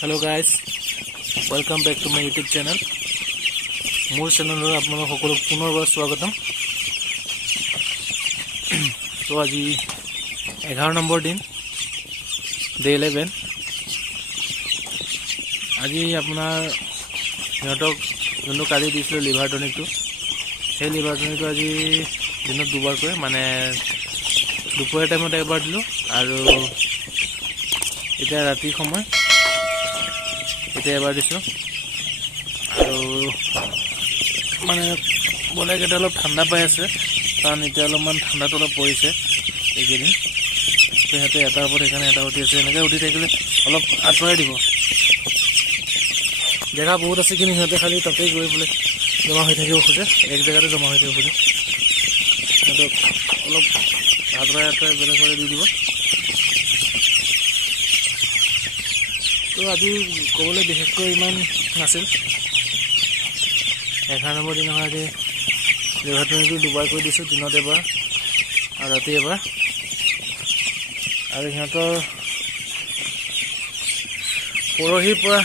Hello guys, welcome back to my YouTube channel. More channel আপোনালোক সকলোক পুনৰবাৰ স্বাগতম। তো আজি 11 নম্বৰ দিন, ডে 11। আজি আপোনাৰ সিহঁতক যোনটো কালি দিছিলোঁ লিভাৰ টনিকটো, সেই লিভাৰ টনিকটো আজি দিনত দুবাৰকৈ, মানে দুপৰীয়া টাইমত এবাৰ দিলোঁ আৰু এতিয়া ৰাতি সময় এতিয়া এবাৰ দিছোঁ। আৰু মানে বনাইকেইটা অলপ ঠাণ্ডা পাই আছে, কাৰণ এতিয়া অলপমান ঠাণ্ডাটো অলপ পৰিছে এইকেইদিন। তো সিহঁতে এটাৰ ওপৰত সেইকাৰণে এটা উঠি আছে, এনেকৈ উঠি থাকিলে অলপ আঁতৰাই দিব। জেগা বহুত আছে, কিন্তু সিহঁতে খালি তাতেই গৈ বোলে জমা হৈ থাকিব খোজে, এক জেগাতে জমা হৈ থাকিব খোজে। সিহঁতক অলপ আঁতৰাই বেলেগ ফালে দি দিব। তো আজি ক'বলৈ বিশেষকৈ ইমান নাছিল। 11 নম্বৰ দিনা আজি লিভাৰ টনিকটো দুবাৰ কৰি দিছোঁ, দিনত এবাৰ আৰু ৰাতি এবাৰ। আৰু সিহঁতৰ পৰহিৰ পৰা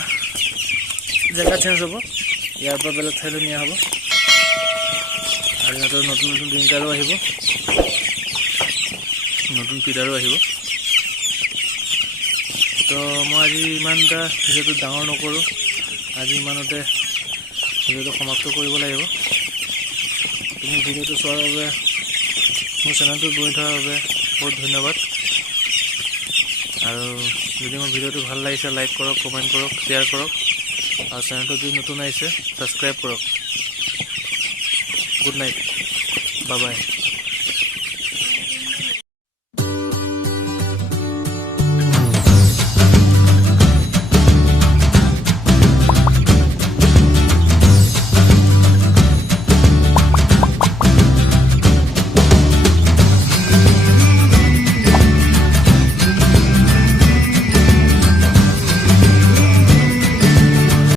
জেগা চেঞ্জ হ'ব, ইয়াৰ পৰা বেলেগ ঠাইলৈ নিয়া হ'ব। আৰু সিহঁতৰ নতুন নতুন ড্ৰিংকাৰো আহিব, নতুন ফিডাৰো আহিব। তো মই আজি ইমান এটা ভিডিঅ'টো ডাঙৰ নকৰোঁ, আজি ইমানতে ভিডিঅ'টো সমাপ্ত কৰিব লাগিব। তুমি ভিডিঅ'টো চোৱাৰ বাবে, মোৰ চেনেলটো গৈ থকাৰ বাবে বহুত ধন্যবাদ। আৰু যদি মোৰ ভিডিঅ'টো ভাল লাগিছে, লাইক কৰক, কমেণ্ট কৰক, শ্বেয়াৰ কৰক, আৰু চেনেলটো যদি নতুন আহিছে ছাবস্ক্ৰাইব কৰক। Good night, bye bye.